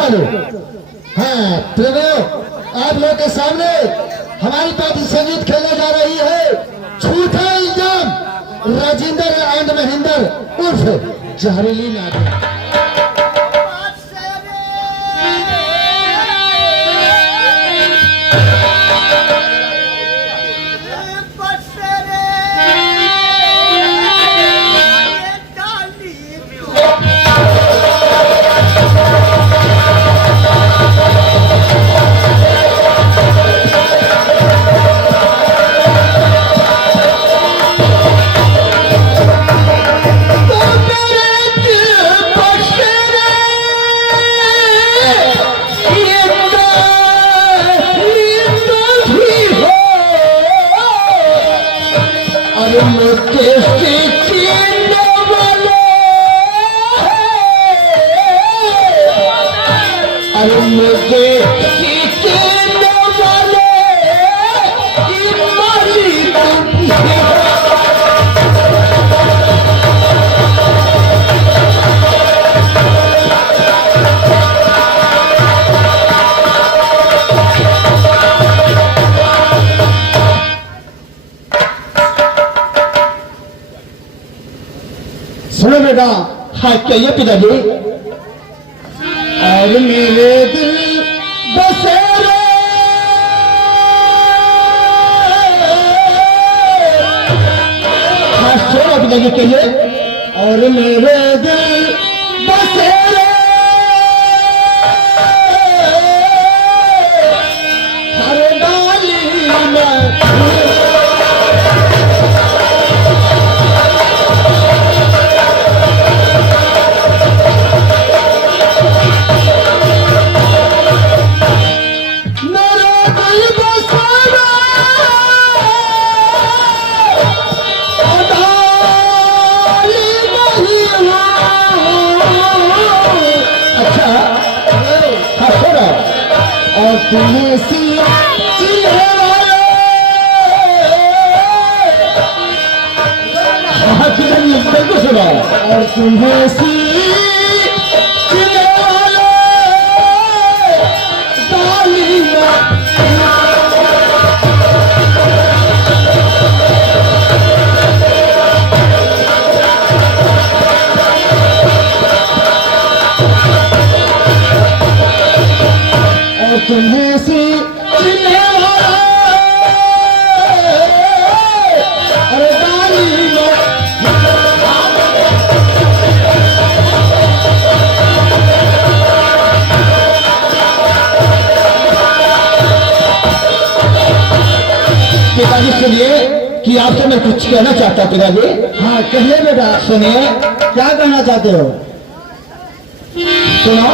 Hello. हाँ प्रेमियों, आप लोग के सामने हमारी पार्टी संगीत खेलने जा रही है। झूठा इल्जाम राजेंद्र एंड महेंद्र उर्फ जहरीली नागिन। सुनो बेटा। हाँ कहिए पिताजी। और मेरे दिल बसेरे हाँ सुनो पिताजी कहिए। और मेरे दिल बसेरे हर डाली में तुम्हें सी सुना और तुम्हें सी तुम्हें सी चिन्हे वाला अरे डाली में पिताजी सुनिए कि आपसे मैं कुछ कहना चाहता हूँ पिताजी। हाँ कहिए बेटा। सुनिए क्या कहना चाहते हो। सुनो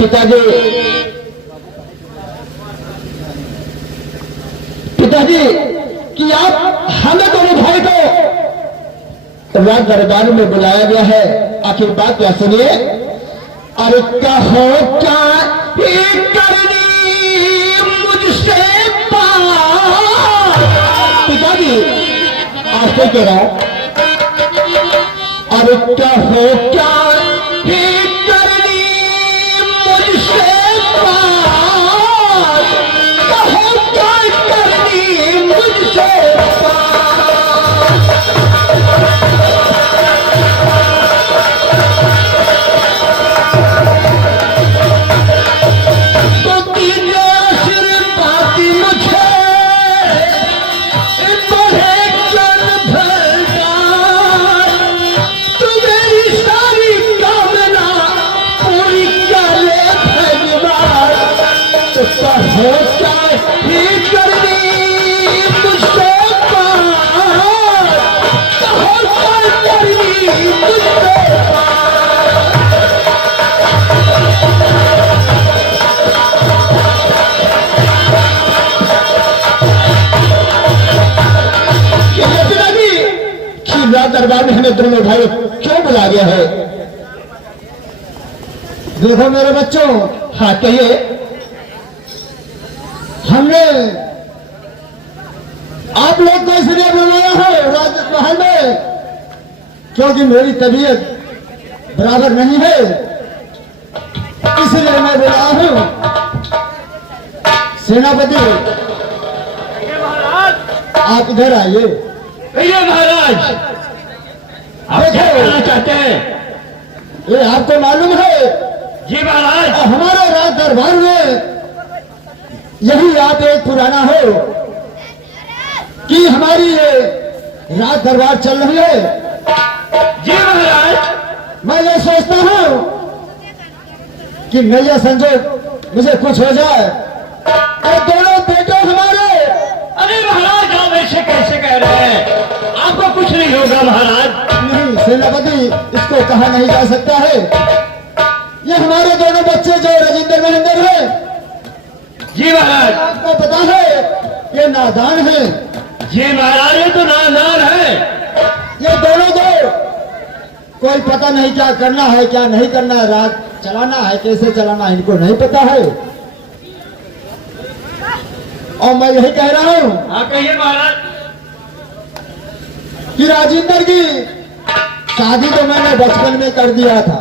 पिताजी। पिताजी कि आप हमें दोनों भाई को राज दरबार में बुलाया गया है। आखिर बात क्या सुनिए। अरे कहो क्या करनी मुझसे पिताजी आपसे कह रहा हूं। अरे कहो क्या दरबार में हमें दोनों भाई क्यों बुला गया है। देखो मेरे बच्चों। हाँ कहिए। हमने आप लोग को इसलिए बुलाया है राजमहल में क्योंकि मेरी तबीयत बराबर नहीं है, इसलिए मैं बोला हूं सेनापति आप इधर आइए। भैया महाराज, आप क्या कहना चाहते हैं? ये आपको मालूम है जी महाराज। हमारे राज दरबार में यही याद एक पुराना हो कि हमारी ये राज दरबार चल रही है। जी महाराज। मैं ये सोचता हूं कि नैया संजोग मुझे कुछ हो जाए और दोनों बेटे हमारे। अरे महाराज, आप ऐसे कैसे कह रहे हैं? आपको कुछ नहीं होगा महाराज। नहीं सेनापति, इसको कहा नहीं जा सकता है। ये हमारे दोनों बच्चे जो राजेंद्र महेंद्र है, जी महाराज। आपको पता है ये नादान है। जी महाराज, ये तो नादान है। ये दोनों दो कोई पता नहीं क्या करना है क्या नहीं करना है, राज चलाना है कैसे चलाना है इनको नहीं पता है। और मैं यही कह रहा हूं। हाँ कहिए महाराज। कि राजेंद्र की शादी तो मैंने बचपन में कर दिया था।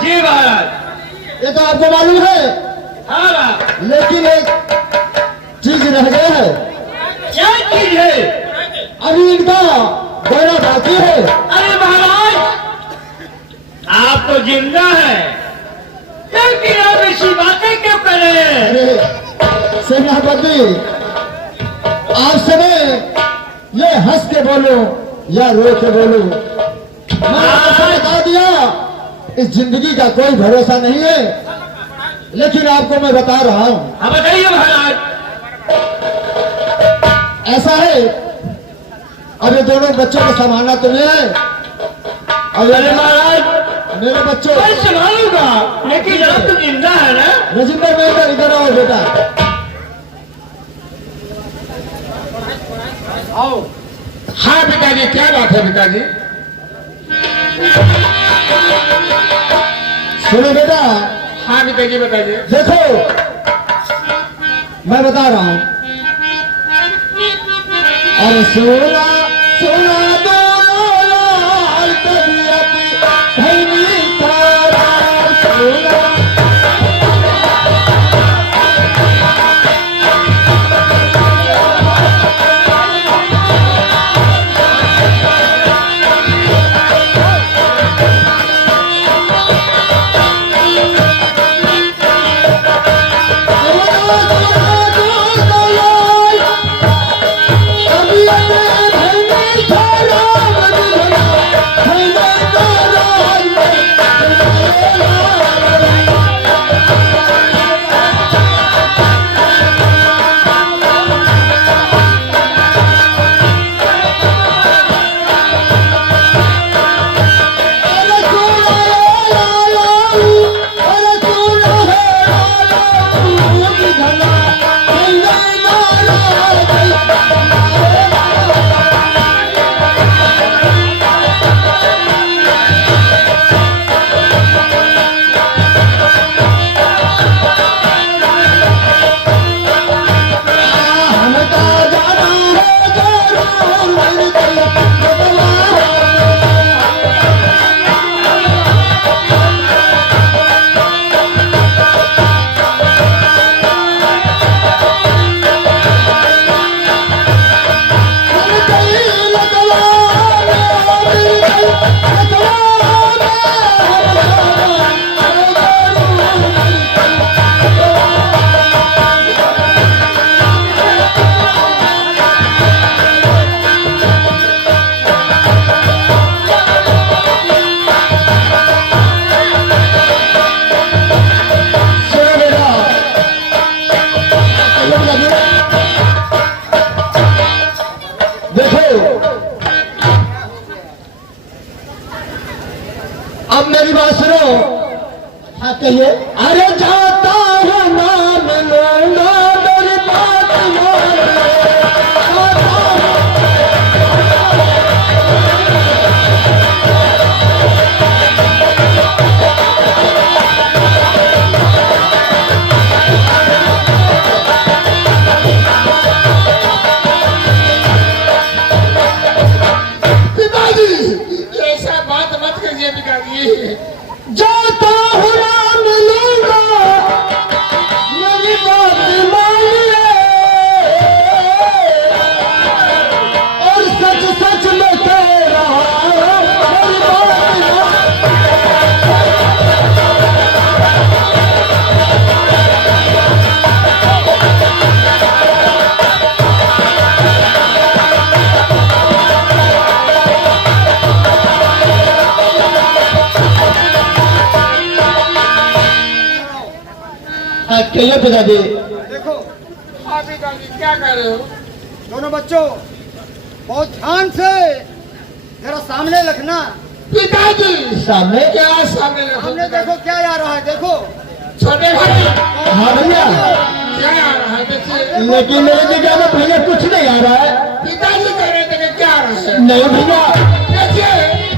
जी महाराज। ये तो आपको मालूम है। हाँ, लेकिन एक चीज रह गया है। क्या चीज है? अभी इनका देना बाकी है। अरे महाराज, आप तो जिंदा है, लेकिन आप ऐसी बातें क्यों कर रहे हैं? अरे सेनापति, आपसे मैं ये हंस के बोलूं या रो के बोलूं, मैं आपको बता दिया इस जिंदगी का कोई भरोसा नहीं है। लेकिन आपको मैं बता रहा हूं। हाँ बताइए महाराज। ऐसा है, अब ये दोनों बच्चों को संभालना तुम्हें है। अब अरे महाराज, मेरे बच्चों मैं संभालूंगा, लेकिन आप तो जिंदा है ना? राजेंद्र महेंद्र इधर आओ बेटा, आओ। हाँ पिताजी, क्या बात है पिताजी? सुनो बेटा। हाँ पिताजी बताइए। देखो मैं बता रहा हूं। अरे सोना सोना दोनों लाल तबीयत धनी तारा सोना। अब मेरी बात सुनो। हाँ कहिए। अरे जाता हूँ नाम लूंगा मेरी बात मान। पिताजी ऐसा बात मत कीजिए पिताजी जाता हुआ मिलूंगा मेरी बात मानिए और सच सच में कह रहा हूं, मेरी बात कहिए पिताजी। देखो हाँ पिताजी क्या कर रहे हो दोनों बच्चों बहुत ध्यान से जरा सामने रखना। पिताजी सामने क्या सामने रखो सामने देखो क्या आ रहा है, देखो छोटे भाई हाँ भैया, क्या आ रहा है देखिए लेकिन मेरे निगाह में भैया कुछ नहीं आ रहा है। पिताजी कह रहे थे कि क्या आ रहा है नहीं भैया, देखिए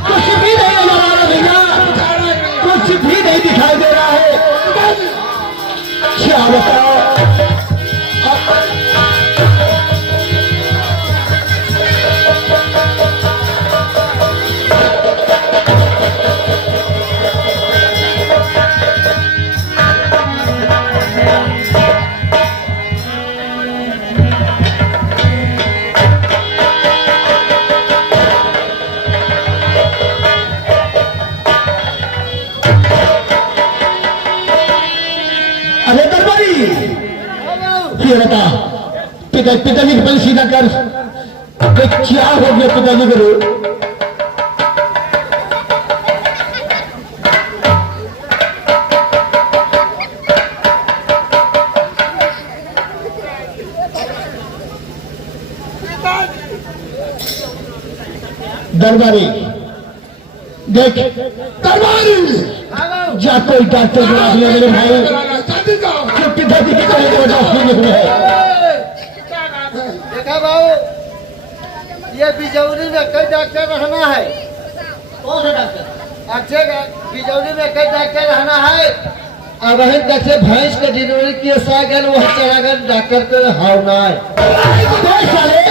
कुछ भी नहीं नजर आ रहा भैया, क्या आ रहा है कुछ भी नहीं दिखाई दे रहा है। पिताजी क्या बताओ अरे दरबारी, ये बता पिताजी को पहले सीधा कर। ये क्या हो गया पिताजी को? दरबारी देख, दरबारी जा कोई डॉक्टर बुला दिया मेरे भाई, जल्दी जाओ जो पिताजी की तरह वजह से हुए है। क्या बात है देखा बाबू, ये बिजौरी में कई डॉक्टर रहना है। कौन सा डॉक्टर? अच्छे बिजौरी में कई डॉक्टर रहना है। अब वही कैसे भैंस का डिलीवरी किए सागन वह चला गया डॉक्टर को हावना है। कोई साले,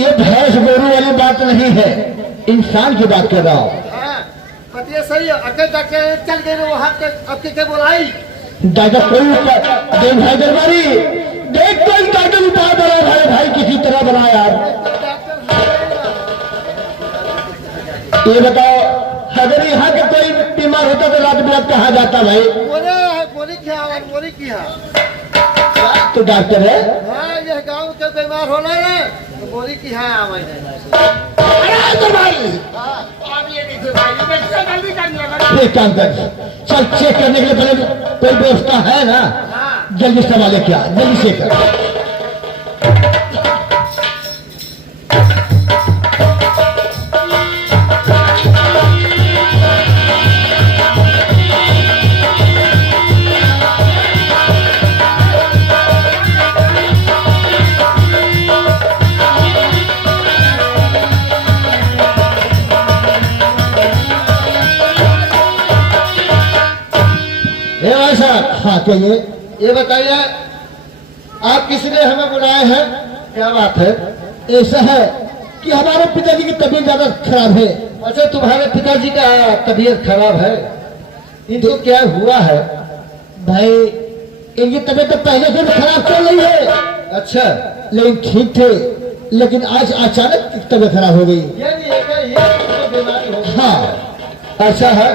ये भैंस गोरू वाली बात नहीं है, इंसान की बात कर रहा हूँ। पतिया सही है, अगर डॉक्टर चल गए वहां तक अब के बुलाई डॉक्टर कोई देख भाई दरबारी, देख कोई डॉक्टर उपाय बना भाई, भाई किसी तरह बना यार। ये बताओ, अगर यहाँ के कोई बीमार होता तो रात बिरात कहाँ जाता भाई? बोली क्या तो डॉक्टर है। हाँ, यह गांव के बीमार होना है तो बोली की है अरे दरबारी आप ये देखो भाई देखिए जल्दी करने लगा एक काम कर, चल चेक करने के लिए पहले कोई व्यवस्था है ना? जल्दी सवाल क्या, जल्दी चेक कर। हाँ कहिए। ये बताइए आप किसने हमें बुलाए हैं? क्या बात है? ऐसा है कि हमारे पिताजी की तबीयत ज्यादा खराब है। अच्छा, तुम्हारे पिताजी का तबीयत खराब है, इनको क्या हुआ है? भाई इनकी तबीयत तो पहले से भी खराब चल रही है, अच्छा, लेकिन ठीक थे, लेकिन आज अचानक तबीयत खराब हो गई। ये बीमारी हो। हाँ अच्छा है,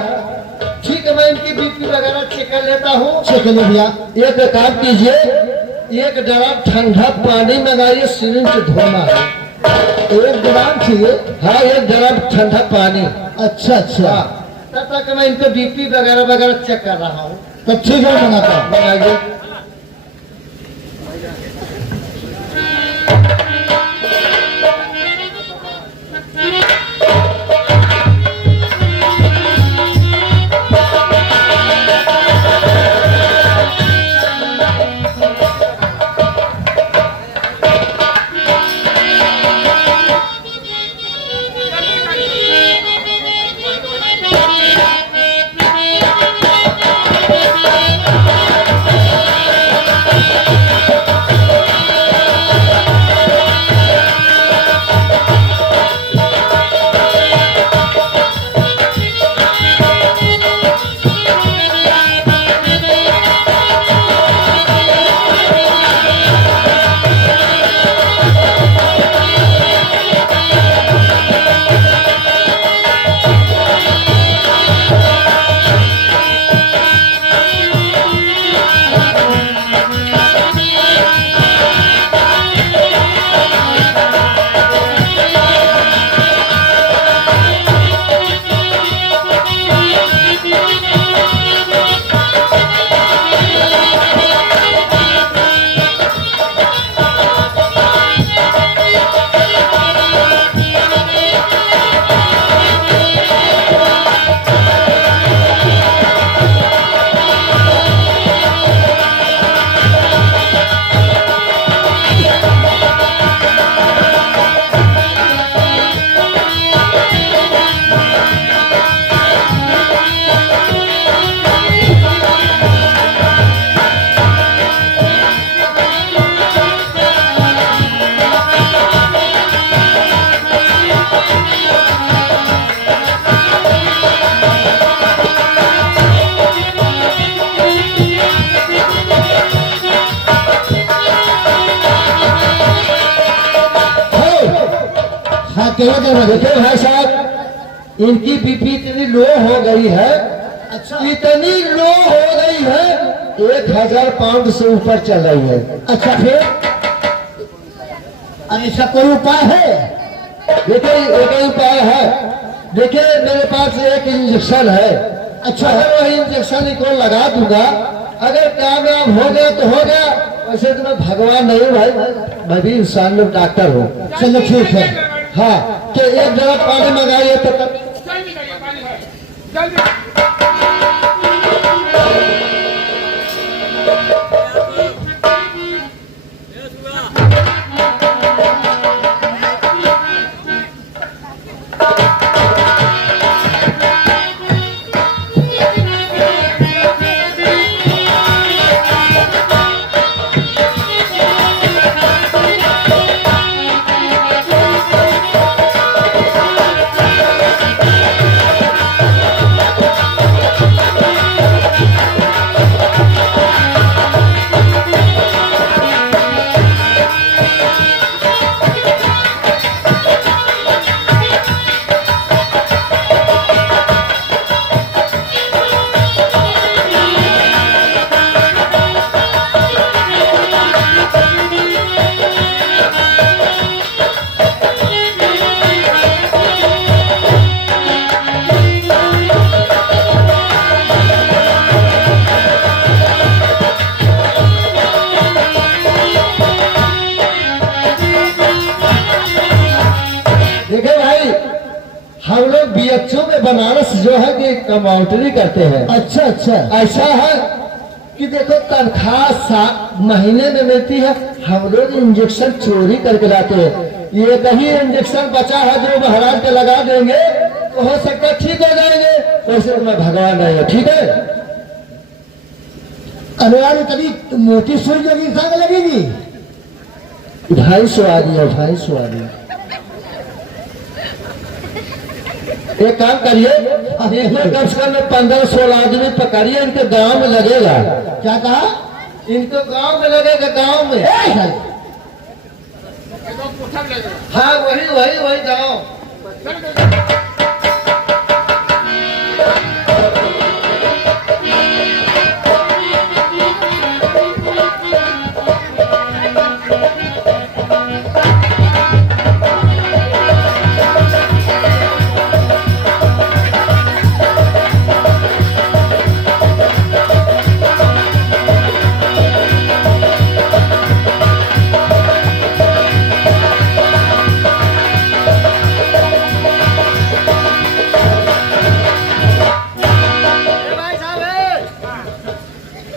ठीक है, मैं इनकी बीपी वगैरह चेक कर लेता हूँ। चेक कर भैया। एक काम कीजिए, एक ड्राम ठंडा पानी मंगाइए, सिरिंज धोना है। एक ग्राम चाहिए। हाँ, एक ड्राम ठंडा पानी। अच्छा अच्छा, तब तक मैं इनका बीपी वगैरह वगैरह चेक कर रहा हूँ। तो ठीक है, मंगाता हूँ। मंगाइए। अकेले दे रहे देखिए भाई साहब, इनकी बीपी इतनी लो हो गई है, अच्छा इतनी लो हो गई है, 1000 पाउंड से ऊपर चल रही है। अच्छा फिर अरे इसका कोई उपाय है? देखिए एक ही उपाय है। देखिए मेरे पास एक इंजेक्शन है। अच्छा अगर वही इंजेक्शन इनको लगा दूंगा, अगर कामयाब हो गया तो हो गया, वैसे तो मैं भगवान नहीं हूँ भाई, मैं भी इंसान में डॉक्टर हूँ। चलो ठीक है। हाँ, कि एक जगह पानी मंगाइए तो जल्दी करिए, पानी है जल्दी। देखिए भाई, हम लोग बीएचयू में बनारस जो है कि कंपाउंडरी करते हैं। अच्छा अच्छा ऐसा है कि देखो तनख्वाह महीने में मिलती है, हम लोग इंजेक्शन चोरी करके लाते हैं। ये कहीं इंजेक्शन बचा है जो महाराज के लगा देंगे तो हो सकता है ठीक हो जाएंगे, वैसे मैं भगवान नहीं है। ठीक है, अरे यार कभी मोटी सुई जो इंसान को लगेगी। 250 आदमी है, 250 आदमी। एक काम करिए, इन्हें कम से कम 15-16 आदमी पकड़िए, इनके गांव में लगेगा। क्या कहा? इनको गांव में लगेगा, गांव में। एकदम पूछा लगेगा। हाँ वही वही वही गांव। भाई साहब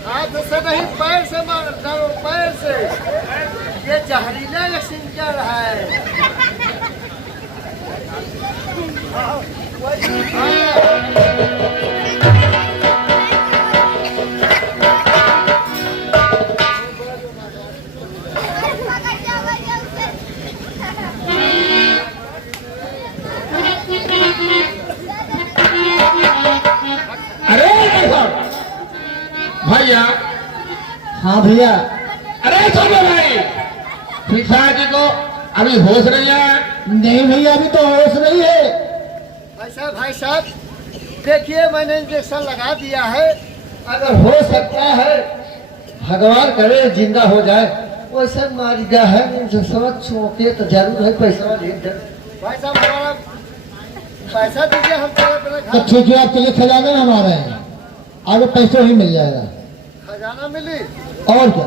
हाथ से नहीं पैर से मार डालो, पैर से। ये जहरीला एक्सचेंजर है। अरे भैया, हाँ भैया, अरे छोटे भाई, पिता जी को अभी होश नहीं है। नहीं भैया अभी तो होश नहीं है। भाई साहब देखिए मैंने इंजेक्शन लगा दिया है। अगर हो सकता है भगवान करे जिंदा हो जाए, वैसे मार गया है जो समझ चौके तो जरूर है। पैसा ले भाई साहब हमारा पैसा दीजिए, हम तो ठीक है, आप चलिए खजाना में हमारे हैं, आपको पैसे ही मिल जाएगा। खजाना मिली। और क्या?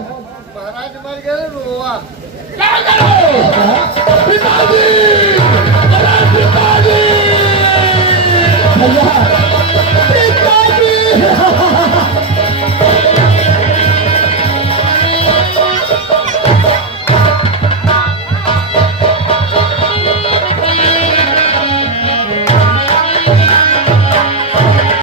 महाराज मर गए रोआ। क्या करो पिताजी, अरे पिताजी। भैया